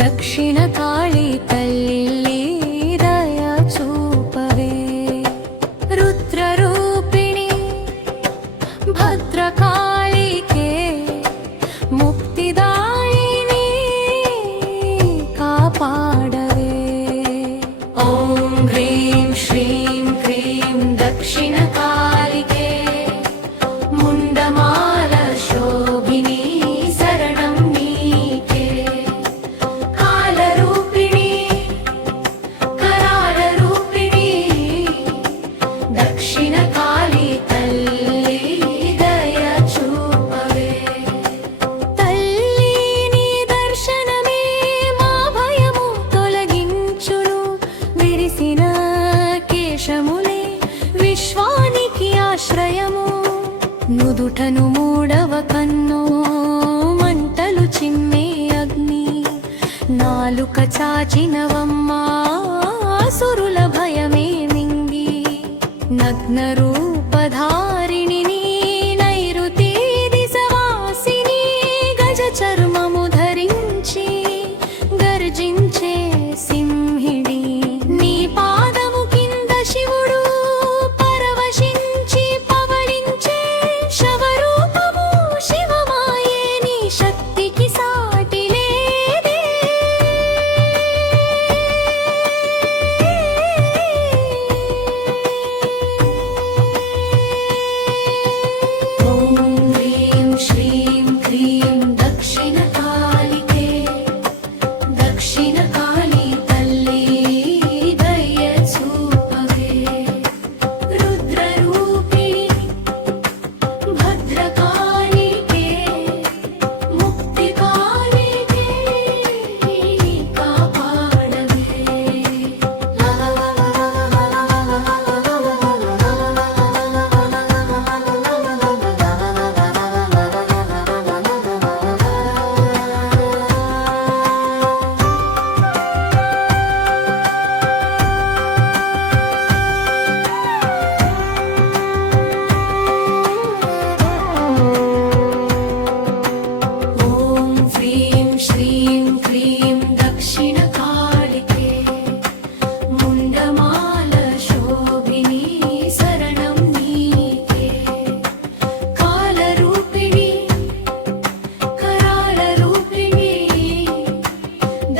దక్షిణ కాళీ తల్లి దయ చూపవే, రుద్ర రూపిణి భద్రకాళికే ముక్తిదాయిని కాపాడవే. ఓం హ్రీం శ్రీం క్రీం దక్షిణ కాళికే ముండమాల శోభిని శరణం నీకే. కాల రూపిణి కరాల రూపిణి దక్షిణ కాళీ తల్లి దయ చూపవే. తల్లి నీ దర్శనమే మా భయము తొలగించును, విరిసిన కేశములే విశ్వానికి ఆశ్రయము. నుదుటను మూడవ కన్ను మంటలు చిమ్మే అగ్ని, నాలుక చాచినవమ్మా సురుల భయమే మింగి. నగ్న రూపధారిణి నైరుతి దిశవాసిని, గజ చర్మము ధరించి గర్జించే సింహిడి. నీ పాదము కింద శివుడు పరవశించి పవళించే శవరూపము శివమాయే, నీ శక్తికి సాటి లేదే. ఓం హ్రీం శ్రీం క్రీం దక్షిణ కాళికే దక్షిణ కాళీ తల్లి దయ చూపవే. రుద్ర రూపిణి భద్రకాళికే ముక్తికాళికే కాపాడవే. ఓం హ్రీం శ్రీం క్రీం దక్షిణ కాళికే ముండమాల శోభిని శరణం నీకే. కాల రూపిణి కరాల రూపిణి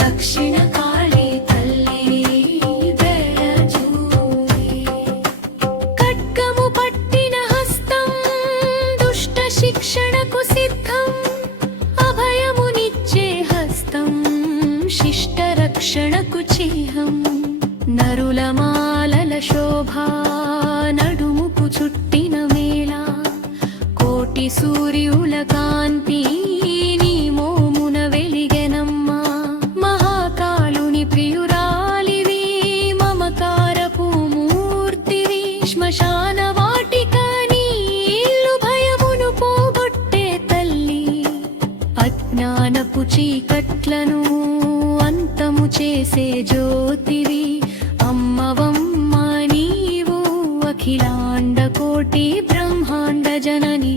దక్షిణ కాళీ తల్లి దయ చూపవే. ఖడ్గము పట్టిన హస్తం దుష్ట శిక్షణకు సిద్ధం, అభయమునిచ్చే హస్తం శిష్ట రక్షణకు చిహ్నం. నరుల మాలల శోభా నడుముకు చుట్టిన మేళ, కోటి సూర్యుల కాంతి నీ మోమున వెలిగెనమ్మా. మహాకాళుని ప్రియురాలివి మమకారపు మూర్తివి, శ్మశాన వాటిక నీ ఇల్లు భయమును పోగొట్టే తల్లి. అజ్ఞానపు చీకట్లను అంతము చేసే జ్యోతివి, అమ్మవమ్మ నీవు అఖిలాండ కోటి బ్రహ్మాండ జనని.